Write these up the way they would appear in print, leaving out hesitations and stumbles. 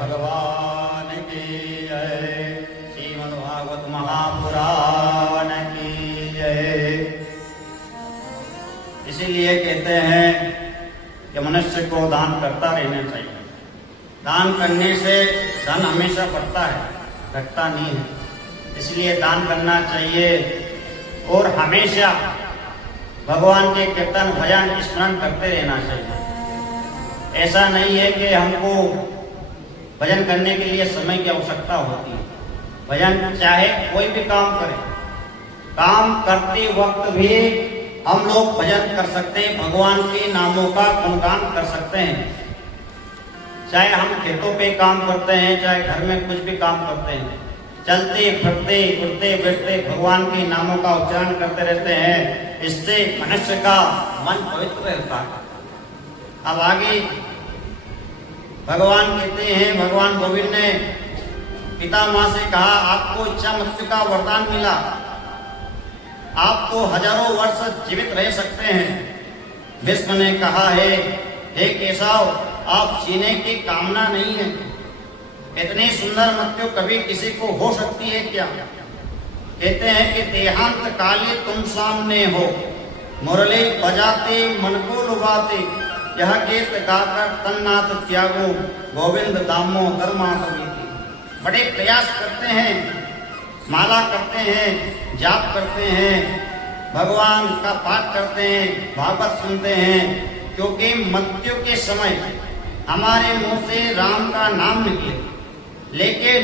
भगवान की जय। श्रीमद्भागवत महापुराण की जय। इसीलिए कहते हैं कि मनुष्य को दान करता रहना चाहिए। दान करने से धन हमेशा बढ़ता है, घटता नहीं है। इसलिए दान करना चाहिए और हमेशा भगवान के कीर्तन भजन स्मरण करते रहना चाहिए। ऐसा नहीं है कि हमको भजन करने के लिए समय की आवश्यकता होती है। भजन चाहे कोई भी काम करें, काम करते वक्त भी हम लोग भजन कर सकते हैं, भगवान के नामों का गुणगान कर सकते हैं। चाहे हम खेतों पे काम करते हैं, चाहे घर में कुछ भी काम करते हैं, चलते फिरते उठते बैठते भगवान के नामों का उच्चारण करते रहते हैं। इससे मनुष्य का मन पवित्र रहता है। अब आगे भगवान कहते हैं, भगवान गोविंद ने पिता माँ से कहा, आपको इच्छा मृत्यु का वरदान मिला, आप तो हजारों वर्ष जीवित रह सकते हैं। भीष्म ने कहा है, हे केशव, आप जीने की कामना नहीं है। इतनी सुंदर मृत्यु कभी किसी को हो सकती है क्या? कहते हैं कि देहांत काले तुम सामने हो, मुरली बजाते मन को लुभाते, यह गीत गाकर तन्नाथ त्यागो, गोविंद दामो धर्मात्मीति। बड़े प्रयास करते हैं, माला करते हैं, जाप करते हैं, भगवान का पाठ करते हैं, भागवत सुनते हैं, क्योंकि मृत्यु के समय हमारे मुंह से राम का नाम निकले, लेकिन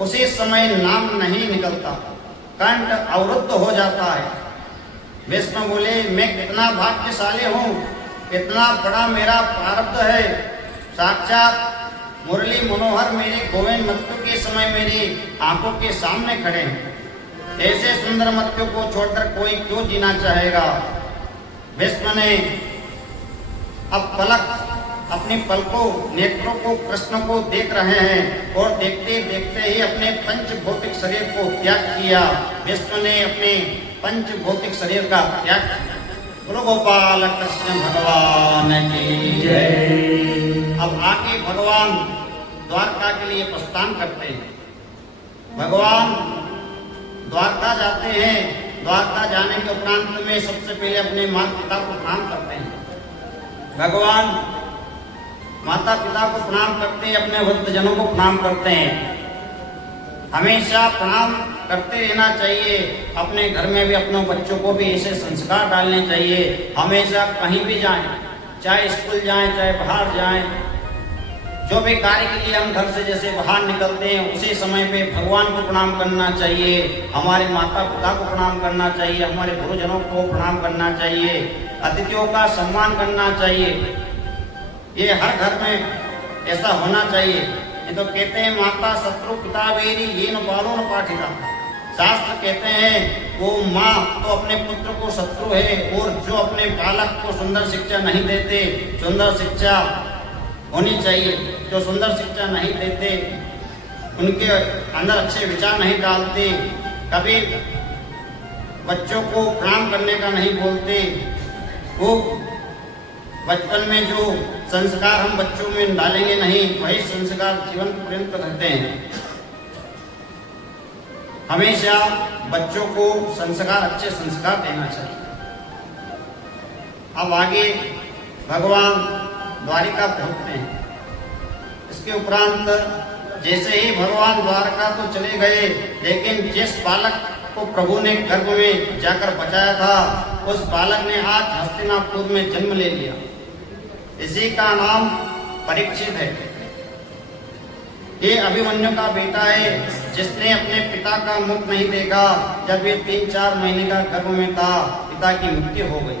उसी समय नाम नहीं निकलता, कंठ अवरुद्ध हो जाता है। भीष्म बोले, मैं कितना भाग्यशाली हूँ, कितना बड़ा मेरा प्रारब्ध है। साक्षात मुरली मनोहर मेरे गोविंद मृत्यु के समय मेरी आंखों के सामने खड़े हैं। ऐसे सुंदर मृत्यु को छोड़कर कोई क्यों जीना चाहेगा? भीष्म ने अब अपनी पलकों नेत्रों को कृष्ण को देख रहे हैं और देखते देखते ही अपने पंच भौतिक शरीर को त्याग किया। भीष्म ने अपने पंच भौतिक शरीर का त्याग किया। बोलो गोपाल कृष्ण भगवान की जय। अब आगे भगवान द्वारका के लिए प्रस्थान करते हैं। भगवान द्वारका जाते हैं। द्वारका जाने के उपरांत में सबसे पहले अपने माता पिता को प्रणाम करते हैं। भगवान माता पिता को प्रणाम करते हैं, अपने वृद्धजनों को प्रणाम करते हैं। हमेशा प्रणाम करते रहना चाहिए। अपने घर में भी अपने बच्चों को भी ऐसे संस्कार डालने चाहिए। हमेशा कहीं भी जाएं, चाहे स्कूल जाएं, चाहे बाहर जाएं, जो भी कार्य के लिए हम घर से जैसे बाहर निकलते हैं, उसी समय पे भगवान को प्रणाम करना चाहिए, हमारे माता पिता को प्रणाम करना चाहिए, हमारे गुरुजनों को प्रणाम करना चाहिए, अतिथियों का सम्मान करना चाहिए। ये हर घर में ऐसा होना चाहिए। ये तो कहते हैं, माता शत्रु पिता वेरी ये न बालो न पाठिता। शास्त्र कहते हैं वो माँ तो अपने पुत्र को शत्रु है, और जो अपने बालक को सुंदर शिक्षा नहीं देते, सुंदर शिक्षा होनी चाहिए, जो सुंदर शिक्षा नहीं देते, उनके अंदर अच्छे विचार नहीं डालते, कभी बच्चों को प्रणाम करने का नहीं बोलते, वो बचपन में जो संस्कार हम बच्चों में डालेंगे नहीं, वही संस्कार जीवन पर्यंत रहते हैं। हमेशा बच्चों को संस्कार, अच्छे संस्कार देना चाहिए। अब आगे भगवान द्वारिका पहुंचते हैं। इसके उपरांत जैसे ही भगवान द्वारका तो चले गए, लेकिन जिस बालक को प्रभु ने गर्भ में जाकर बचाया था, उस बालक ने आज हस्तिनापुर में जन्म ले लिया। इसी का नाम परीक्षित है। ये अभिमन्यु का बेटा है, जिसने अपने पिता का मुख नहीं देखा। जब ये 3-4 महीने का गर्भ में था, पिता की मृत्यु हो गई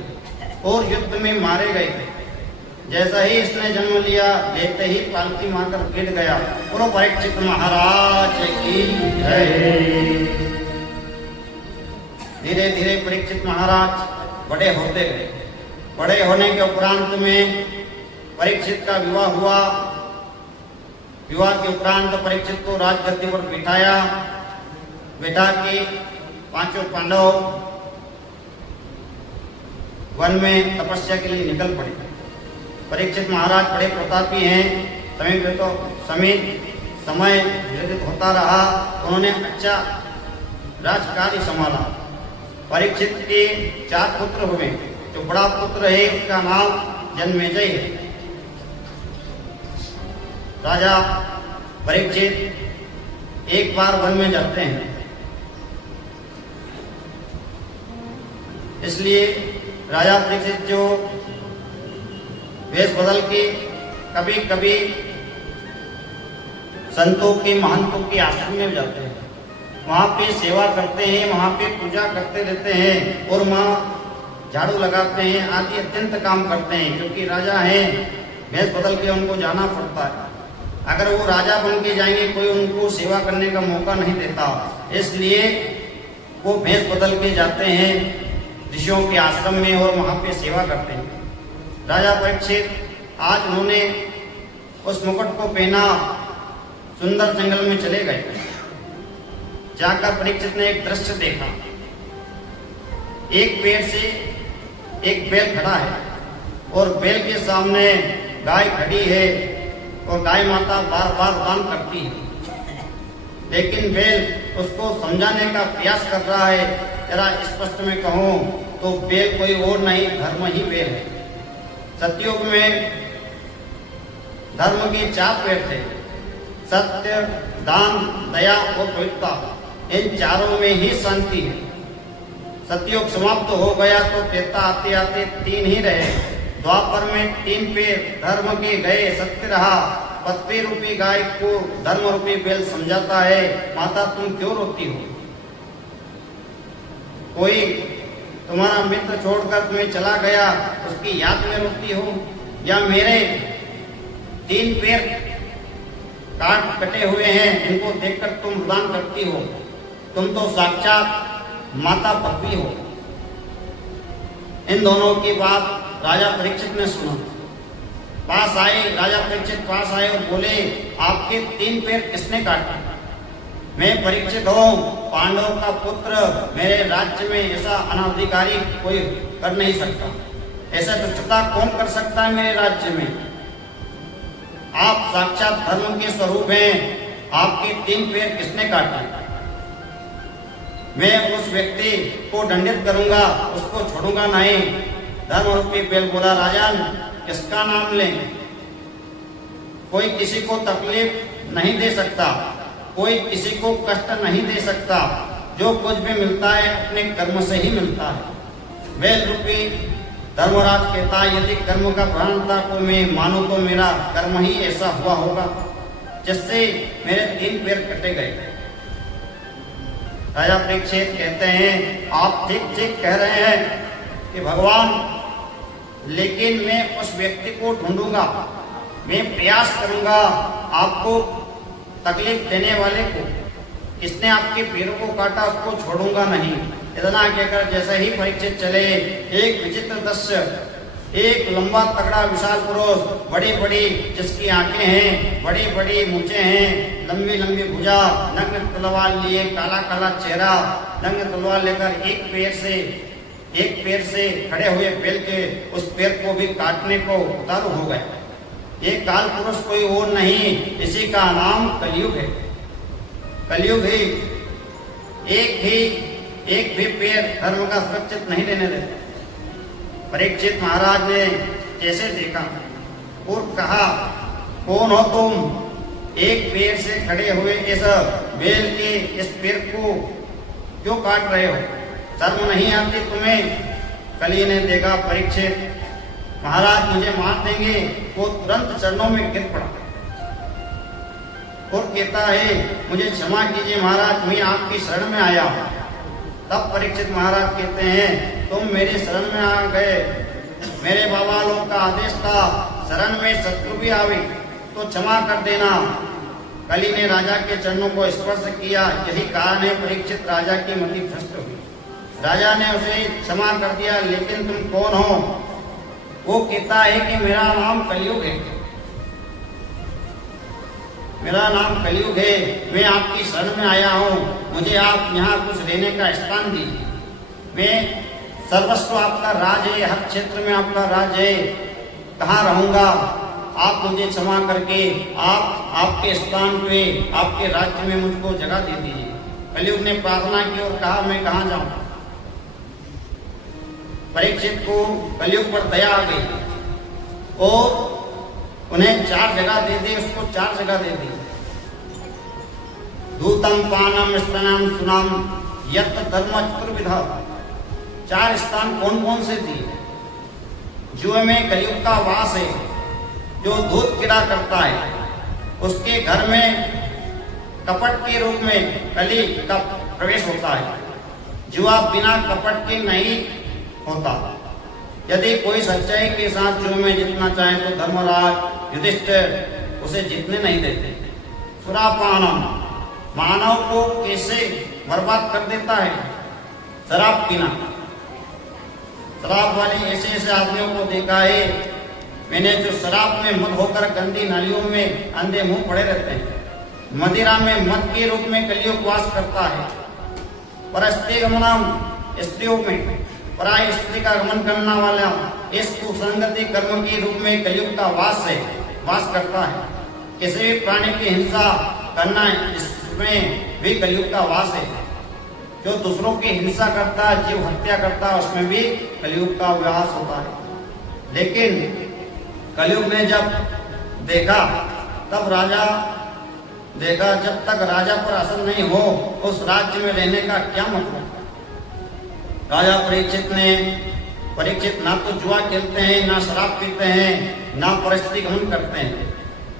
और युद्ध में मारे गए। जैसा ही इसने जन्म लिया, देखते ही पालकी मारकर गिर गया। बोलो परीक्षित महाराज की जय। धीरे धीरे परीक्षित महाराज बड़े होते गए। बड़े होने के उपरांत में परीक्षित का विवाह हुआ। विवाह के उपरांत परीक्षित को राजगद्दी पर बैठा के 5 पांडव वन में तपस्या के लिए निकल पड़े। परीक्षित महाराज बड़े प्रतापी हैं, समय व्यतीत होता रहा, उन्होंने अच्छा राजकार्य संभाला। परीक्षित के 4 पुत्र हुए। जो बड़ा पुत्र है उसका नाम जन्मेजय है। राजा परीक्षित एक बार वन में जाते हैं, इसलिए राजा परीक्षित जो वेश बदल के कभी कभी संतों के महंतों के आश्रम में जाते हैं, वहाँ पे सेवा करते हैं, वहाँ पे पूजा करते रहते हैं और वहाँ झाड़ू लगाते हैं आदि अत्यंत काम करते हैं। क्योंकि राजा हैं, वेश बदल के उनको जाना पड़ता है। अगर वो राजा बन के जाएंगे कोई उनको सेवा करने का मौका नहीं देता, इसलिए वो वेश बदल के जाते हैं ऋषियों के आश्रम में और वहाँ पे सेवा करते हैं। राजा परीक्षित आज उन्होंने उस मुकुट को पहना, सुंदर जंगल में चले गए। जाकर परीक्षित ने एक दृश्य देखा। एक पेड़ से एक बैल खड़ा है और बैल के सामने गाय खड़ी है और गाय माता बार बार दान करती है, लेकिन बैल उसको समझाने का प्रयास कर रहा है। जरा स्पष्ट में कहूं तो बैल कोई और नहीं, धर्म ही बैल है। सतयुग में धर्म के 4 पेड़ थे, सत्य, दान, दया और पवित्रता। इन चारों में ही शांति है। सतयुग समाप्त हो गया तो त्रेता आते आते 3 ही रहे। द्वापर में 3 पेड़ धर्म के गए, सत्य रहा। पत्नी रूपी गाय को धर्म रूपी बैल समझाता है, माता तुम क्यों रोती हो? कोई तुम्हारा मित्र छोड़कर तुम्हें चला गया, उसकी याद में रोती हो? या मेरे 3 पैर कटे हुए हैं, इनको देखकर तुम रुदन करती हो? तुम तो साक्षात माता पत्नी हो। इन दोनों की बात राजा परीक्षित ने सुना। पास आए, राजा परीक्षित पास आए और बोले, आपके 3 पैर किसने काटे? मैं परीक्षित हूँ, पांडव का पुत्र। मेरे राज्य में ऐसा अनाधिकारी कोई कर नहीं सकता। ऐसा दुष्टता कौन कर सकता है मेरे राज्य में? आप साक्षात धर्म के स्वरूप हैं, आपके 3 पैर किसने काटे? मैं उस व्यक्ति को दंडित करूंगा, उसको छोड़ूंगा नहीं। धर्म रूपी बैल बोला, राजन किसका नाम लें? कोई किसी को तकलीफ नहीं दे सकता, कोई किसी को कष्ट नहीं दे सकता। जो कुछ भी मिलता है अपने कर्म से ही मिलता है। बैल रूपी धर्मराज कहता, यदि कर्म का प्रधानता को मैं मानूं तो मेरा कर्म ही ऐसा हुआ होगा जिससे मेरे 3 पैर कटे गए। राजा परीक्षित कहते हैं, आप ठीक ठीक कह रहे हैं कि भगवान, लेकिन मैं उस व्यक्ति को ढूंढूंगा, मैं प्रयास करूंगा आपको तकलीफ देने वाले को। किसने आपके पैरों को काटा उसको छोड़ूंगा नहीं। इतना कहकर जैसे ही परीक्षित चले, एक विचित्र दृश्य, एक लंबा तगड़ा विशाल पुरुष, बड़ी बड़ी जिसकी आंखें हैं, बड़ी बड़ी मूंछें हैं, लंबी लंबी भुजा, नग्न तलवार लिए, काला काला चेहरा, नग्न तलवार लेकर एक पैर से खड़े हुए बैल के उस पैर को भी काटने को उतारू हो गए। ये काल पुरुष कोई और नहीं, इसी का नाम कलयुग है। कलयुग ही एक भी पैर धर्म का सुरक्षित नहीं रहने देता। परीक्षित महाराज ने जैसे देखा और कहा, कौन हो तुम? एक पैर से खड़े हुए इस बैल के इस पैर को क्यों काट रहे हो? शर्म नहीं आती तुम्हें? कली ने देखा, परीक्षित महाराज मुझे मार देंगे। वो तुरंत चरणों में गिर पड़ा और कहता है, मुझे क्षमा कीजिए महाराज, मैं आपकी शरण में आया। तब परीक्षित महाराज कहते हैं, तुम मेरे शरण में आ गए, मेरे बाबा लोग का आदेश था, शरण में शत्रु भी आवे तो क्षमा कर देना। कली ने राजा के चरणों को स्पर्श किया, यही कारण है परीक्षित राजा की मति भ्रष्ट हुई। राजा ने उसे क्षमा कर दिया, लेकिन तुम कौन हो? वो कहता है कि मेरा नाम कलयुग है, मेरा नाम कलयुग है, मैं आपकी शरण में आया हूँ, मुझे आप यहाँ कुछ रहने का स्थान दीजिए। मैं सर्वस्व आपका राज है, हर क्षेत्र में आपका राज है, कहाँ रहूंगा? आप मुझे क्षमा करके आप आपके स्थान पे आपके राज्य में मुझको जगह दे दीजिए। कलयुग ने प्रार्थना की और कहा मैं कहाँ जाऊं। परीक्षित को कलयुग पर दया आ गई और उन्हें 4 जगह दे दी, उसको 4 जगह दे दी। दूतम पानम स्तनम सुनम यत धर्म चतुर्विधा। 4 स्थान कौन कौन से दिए? जो में कलयुग का वास है, जो दूध कीड़ा करता है, उसके घर में कपट के रूप में कली का प्रवेश होता है। जुआ बिना कपट के नहीं होता। यदि कोई सच्चाई के साथ जुए में जीतना चाहे तो धर्मराज युधिष्ठिर उसे जीतने नहीं देते। सुरापानम, मानव को कैसे बर्बाद कर देता है। शराब पीना, शराब वाले ऐसे ऐसे आदमियों को देखा है मैंने, जो शराब में मद होकर गंदी नालियों में अंधे मुंह पड़े रहते हैं। मदिरा में मद के रूप में कलयुग वास करता है। परस्ते गमनम, स्त्रियों में पराई स्त्री का गमन करना वाला इस कुसंगति कर्म के रूप में कलयुग का वास करता है। किसी भी प्राणी की हिंसा करना, इसमें भी कलयुग का वास है। जो दूसरों की हिंसा करता है, जीव हत्या करता है, उसमें भी कलयुग का वास होता है। लेकिन कलयुग ने जब देखा तब राजा देखा, जब तक राजा पर असर नहीं हो उस राज्य में रहने का क्या मतलब। राजा परीक्षित ना तो जुआ खेलते हैं, ना शराब पीते हैं, ना परिस्थिति गमन करते हैं,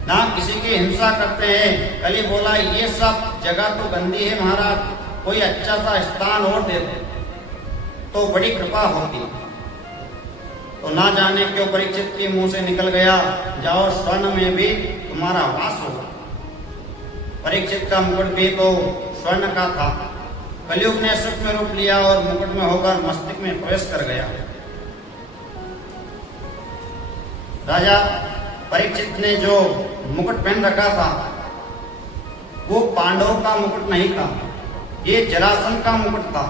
ना किसी की हिंसा करते हैं। कली बोला ये सब जगह तो गंदी है महाराज, कोई अच्छा सा स्थान और दे दे तो बड़ी कृपा होती। तो ना जाने क्यों परीक्षित के मुंह से निकल गया, जाओ स्वर्ण में भी तुम्हारा वास होगा। परीक्षित का मुकुट भी तो स्वर्ण का था। कलयुग ने सूक्ष्म रूप लिया और मुकुट में होकर मस्तिष्क में प्रवेश कर गया। राजा परीक्षित ने जो मुकुट पहन रखा था वो पांडवों का मुकुट नहीं था, ये जरासंध का मुकुट था।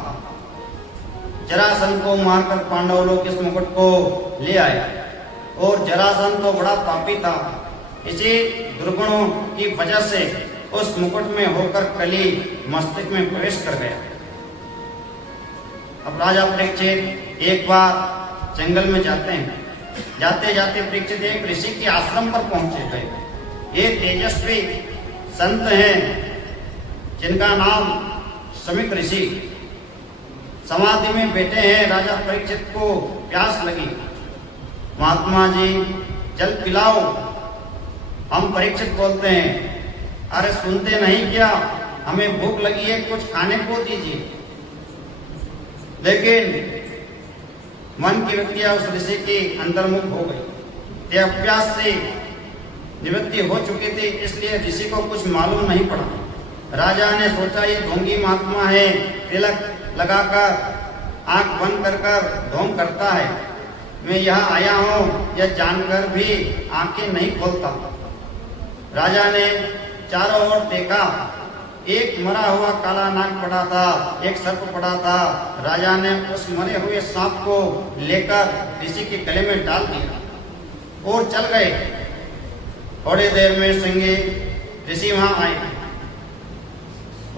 जरासंध को मारकर पांडव लोग इस मुकुट को ले आए और जरासंध तो बड़ा पापी था। इसी दुर्गुणों की वजह से उस मुकुट में होकर कली मस्तिष्क में प्रवेश कर गया। अब राजा परीक्षित एक बार जंगल में जाते हैं। जाते जाते परीक्षित एक ऋषि के आश्रम पर पहुंचे गए। ये तेजस्वी संत हैं जिनका नाम समीक ऋषि। समाधि में बैठे हैं। राजा परीक्षित को प्यास लगी। महात्मा जी जल पिलाओ। हम परीक्षित बोलते हैं अरे सुनते नहीं क्या, हमें भूख लगी है, कुछ खाने को दीजिए। लेकिन मन की वृत्तियां उस ऋषि की अंतर्मुख हो गई। यह अभ्यास से निवृत्ति हो चुकी थी, इसलिए ऋषि को कुछ मालूम नहीं पड़ा। राजा ने सोचा ये ढोंगी महात्मा है, तिलक लगाकर आंख बंद कर ढोंग करता है। मैं यहाँ आया हूँ यह जानकर भी आंखें नहीं खोलता। राजा ने चारों ओर देखा, एक मरा हुआ काला नाग पड़ा था, एक सर्प पड़ा था। राजा ने उस मरे हुए सांप को लेकर ऋषि के गले में डाल दिया और चल गए। थोड़ी देर में संगे ऋषि वहां आए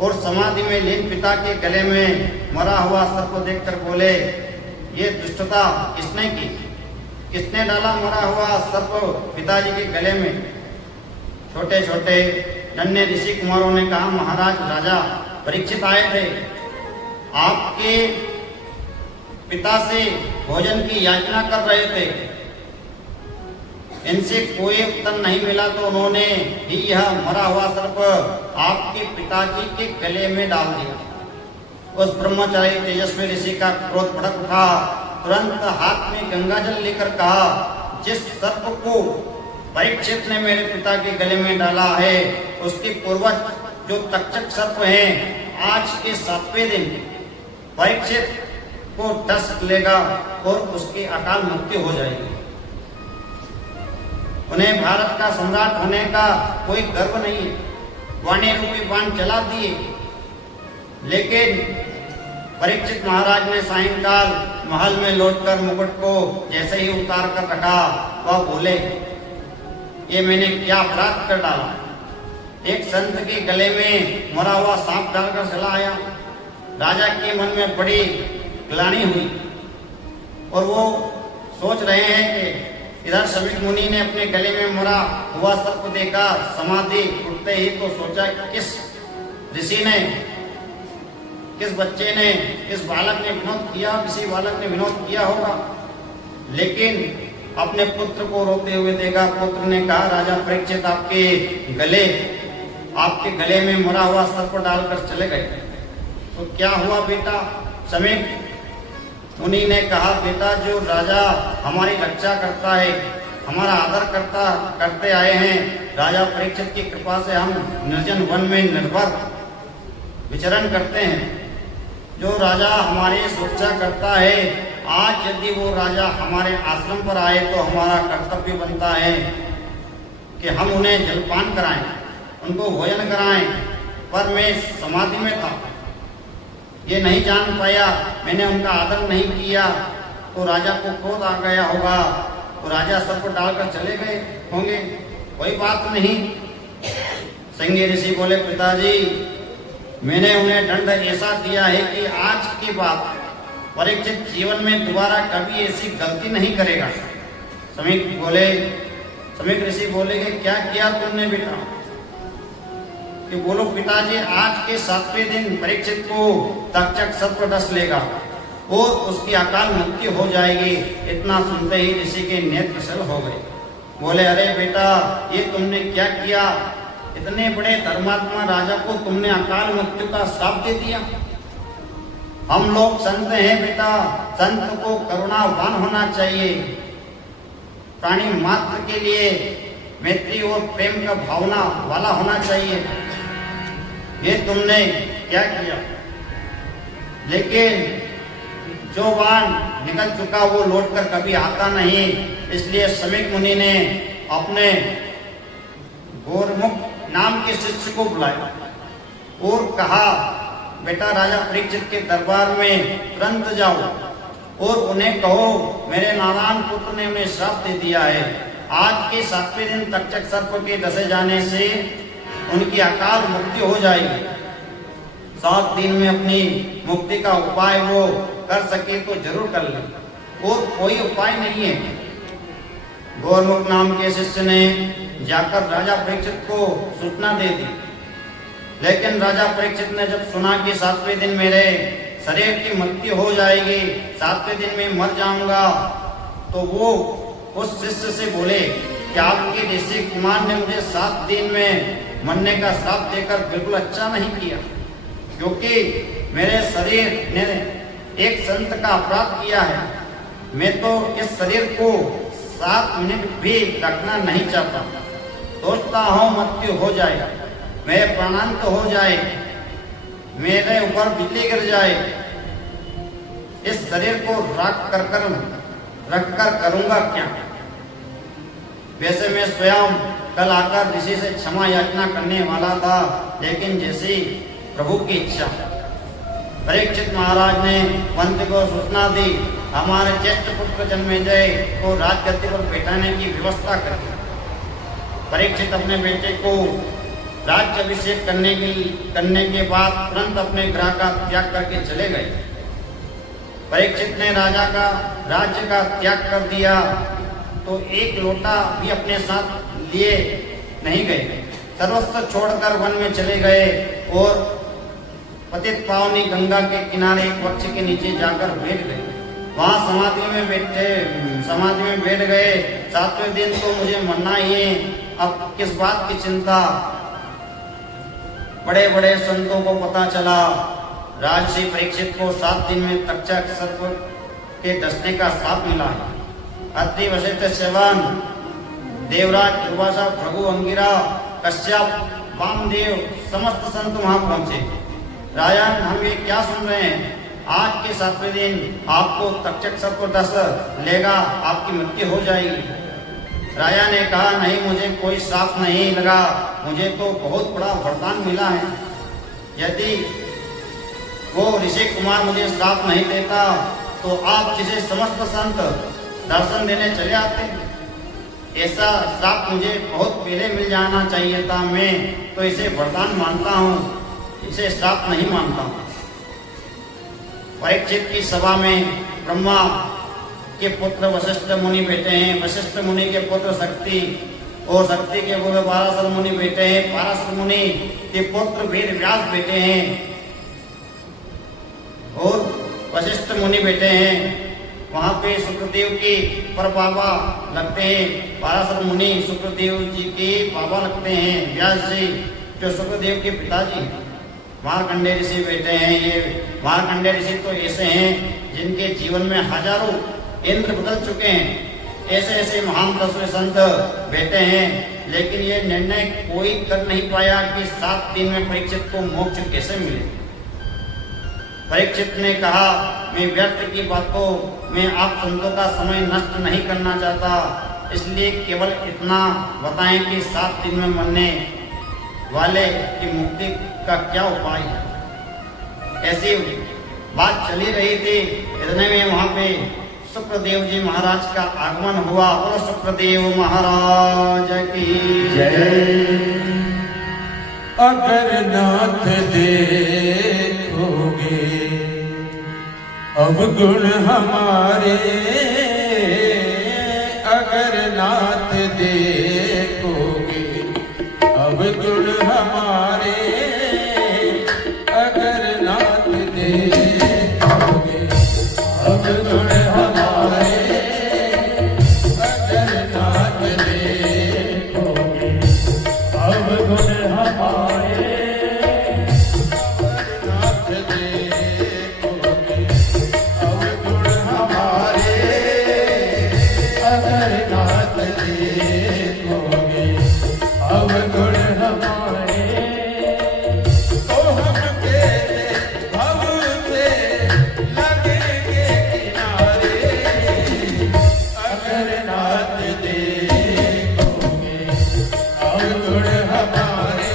और समाधि में लीन पिता के गले में मरा हुआ सर्प देखकर बोले ये दुष्टता किसने की, किसने डाला मरा हुआ सर्प पिताजी के गले में। छोटे छोटे नन्हे ऋषि कुमारों ने कहा महाराज राजा परीक्षित आए थे, आपके पिता से भोजन की याचना कर रहे थे, इनसे कोई उत्तर नहीं मिला तो उन्होंने ही यह मरा हुआ सर्प आपके पिताजी के गले में डाल दिया। उस ब्रह्मचारी तेजस्वी ऋषि का क्रोध भड़क उठा। तुरंत हाथ में गंगा जल लेकर कहा जिस सर्प को परीक्षित ने मेरे पिता के गले में डाला है उसके पूर्वज जो तक्षक सर्प हैं, आज के 7वें दिन परीक्षित को डस लेगा और उसकी अकाल मृत्यु हो जाएगी। उन्हें भारत का सम्राट होने का कोई गर्व नहीं है। वाणी रूपी बाण चला दिए, लेकिन परीक्षित महाराज ने सायंकाल महल में लौटकर मुकुट को जैसे ही उतार कर रखा, वह बोले ये मैंने क्या अपराध कर डाला। एक संत के गले में मरा हुआ सांप डालकर चला आया। राजा के मन में बड़ी ग्लानि हुई और वो सोच रहे हैं कि इधर समीक मुनि ने अपने गले में मरा हुआ सर्प देखा, समाधि उठते ही तो सोचा किस ऋषि ने, किस बच्चे ने, किस बालक ने विनोद किया, किसी बालक ने विनोद किया होगा। लेकिन अपने पुत्र को रोते हुए देखा। पुत्र ने कहा, राजा परीक्षित आपके गले में मरा हुआ सर्प डालकर चले गए, तो क्या हुआ बेटा? समीक मुनि ने कहा, बेटा जो राजा हमारी रक्षा करता है, हमारा आदर करते आए हैं, राजा परीक्षित की कृपा से हम निर्जन वन में निर्भर विचरण करते हैं। जो राजा हमारी सुरक्षा करता है, आज यदि वो राजा हमारे आश्रम पर आए तो हमारा कर्तव्य बनता है कि हम उन्हें जलपान कराएं, उनको भोजन कराएं। पर मैं समाधि में था, ये नहीं जान पाया, मैंने उनका आदर नहीं किया, तो राजा को क्रोध आ गया होगा, तो राजा सबको डालकर चले गए होंगे। कोई बात नहीं। संगी ऋषि बोले, पिताजी मैंने उन्हें दंड ऐसा दिया है कि आज के बाद परीक्षित जीवन में दोबारा कभी ऐसी गलती नहीं करेगा। समीक ऋषि बोले कि क्या किया तुमने बेटा? कि बोलो पिताजी, आज के 7वें दिन परीक्षित को तक्षक सर्प डस लेगा और उसकी अकाल मृत्यु हो जाएगी। इतना सुनते ही ऋषि के नेत्र छल हो गए। बोले, अरे बेटा ये तुमने क्या किया? इतने बड़े धर्मात्मा राजा को तुमने अकाल मृत्यु का श्राप दे दिया। हम लोग संत हैं बेटा, संत को करुणावान होना चाहिए, प्राणी मात्र के लिए मैत्री और प्रेम का भावना वाला होना चाहिए। ये तुमने क्या किया? लेकिन जो बाण निकल चुका वो लौटकर कभी आता नहीं, इसलिए समीक मुनि ने अपने गोरमुख नाम के शिष्य को बुलाया और कहा, बेटा राजा परीक्षित के दरबार में तुरंत जाओ और उन्हें कहो मेरे नारायण पुत्र ने उन्हें श्राप दे दिया है। आज के 7वें दिन तक्षक सर्प के डसे जाने से उनकी अकाल मृत्यु हो जाएगी। 7 दिन में अपनी मुक्ति का उपाय वो कर सके तो जरूर कर ले, और कोई उपाय नहीं है। गोरमुख नाम के शिष्य ने जाकर राजा परीक्षित को सूचना दे दी। लेकिन राजा परीक्षित ने जब सुना कि 7वें दिन मेरे शरीर की मृत्यु हो जाएगी, 7वें दिन में मर जाऊंगा, तो वो उस शिष्य से बोले कि आपके ऋषि कुमार ने मुझे 7 दिन में मरने का श्राप देकर बिल्कुल अच्छा नहीं किया, क्योंकि मेरे शरीर ने एक संत का अपराध किया है। मैं तो इस शरीर को 7 मिनट भी रखना नहीं चाहता। सोचता हूँ मृत्यु हो जाए, मेरे प्राणांत हो जाए, मेरे ऊपर बिजली गिर जाए, इस शरीर को रख कर करूंगा क्या? वैसे मैं स्वयं कल आकर ऋषि से क्षमा याचना करने वाला था, लेकिन जैसी प्रभु की इच्छा। परीक्षित महाराज ने मंत्री को सूचना दी, हमारे ज्येष्ठ पुत्र जन्मेजय को राजगद्दी पर बैठाने की व्यवस्था कर। परीक्षित अपने बेटे को राज्याभिषेक करने के बाद तुरंत अपने गृह का त्याग करके चले गए। परीक्षित ने राज्य का त्याग कर दिया तो एक लोटा भी अपने साथ लिए नहीं गए। सर्वस्व छोड़कर वन में चले गए और पतित पावनी गंगा के किनारे एक वृक्ष के नीचे जाकर बैठ गए। वहां समाधि में बैठ गए। 7वें दिन तो मुझे मरना ही है, अब किस बात की चिंता। बड़े बड़े संतों को पता चला राजसी परीक्षित को 7 दिन में तक्षक सर्प के डसने का श्राप मिला है। अत्रि वशिष्ठ च्यवन, देवराज दुर्वासा, भृगु, अंगिरा, कश्यप, वामदेव समस्त संत वहां पहुंचे। राजन, हम ये क्या सुन रहे हैं? आज के 7वें दिन आपको तक्षक सर्प डस लेगा, आपकी मृत्यु हो जाएगी। राजा ने कहा, नहीं, मुझे कोई श्राप नहीं लगा, मुझे तो बहुत बड़ा वरदान मिला है। यदि वो ऋषि कुमार मुझे श्राप नहीं देता तो आप जिसे समस्त संत दर्शन देने चले आते। ऐसा श्राप मुझे बहुत पहले मिल जाना चाहिए था। मैं तो इसे वरदान मानता हूँ, इसे श्राप नहीं मानता हूँ। परीक्षित की सभा में ब्रह्मा के पुत्र वशिष्ठ मुनि बैठे हैं। वशिष्ठ मुनि के पुत्र शक्ति और शक्ति के पुत्र पाराशर मुनि बैठे हैं। पाराशर मुनि के पुत्र वेद व्यास बैठे हैं और वशिष्ठ मुनि बैठे हैं। वहां पे सुखदेव की पर बाबा लगते हैं। पाराशर मुनि सुखदेव जी के बाबा लगते हैं। व्यास जी जो सुखदेव के पिताजी। मार्कंडेय ऋषि बैठे हैं। ये मार्कंडेय ऋषि तो ऐसे हैं जिनके जीवन में हजारों इंद्र बदल चुके हैं। ऐसे ऐसे महान तत्व संत बैठे हैं, लेकिन ये निर्णय कोई कर नहीं पाया कि 7 दिन में परीक्षित को मोक्ष कैसे मिले। परीक्षित ने कहा, मैं व्यर्थ की बातों में आप संतों का समय नष्ट नहीं करना चाहता, इसलिए केवल इतना बताएं कि 7 दिन में मरने वाले की मुक्ति का क्या उपाय है। ऐसी बात चली रही थी, इतने में वहां पे सुखदेव जी महाराज का आगमन हुआ। और सुखदेव महाराज की जय। अगर नाथ देखोगे अवगुण हमारे, अगर नाथ देखोगे अवगुण हमारे, अगर नाथ देखोगे अवगुण हमारे, अगर नाथ देखोगे अवगुण हमारे, अगर नाथ देखोगे अवगुण हमारे, अगर नाथ देखोगे अवगुण हमारे, तो हम तेरे भव से लगेंगे किनारे, अगर नाथ देखोगे अवगुण हमारे,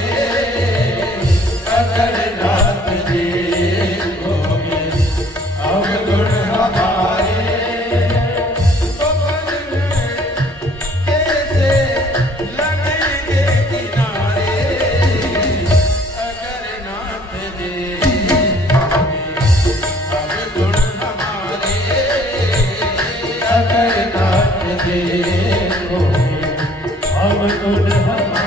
अगर नाथ देखोगे अवगुण हमारे, तो कैसे लगेंगे किनारे, अगर नाथ देखोगे अवगुण हमारे, अगर नाथ देखोगे अवगुण हमारे।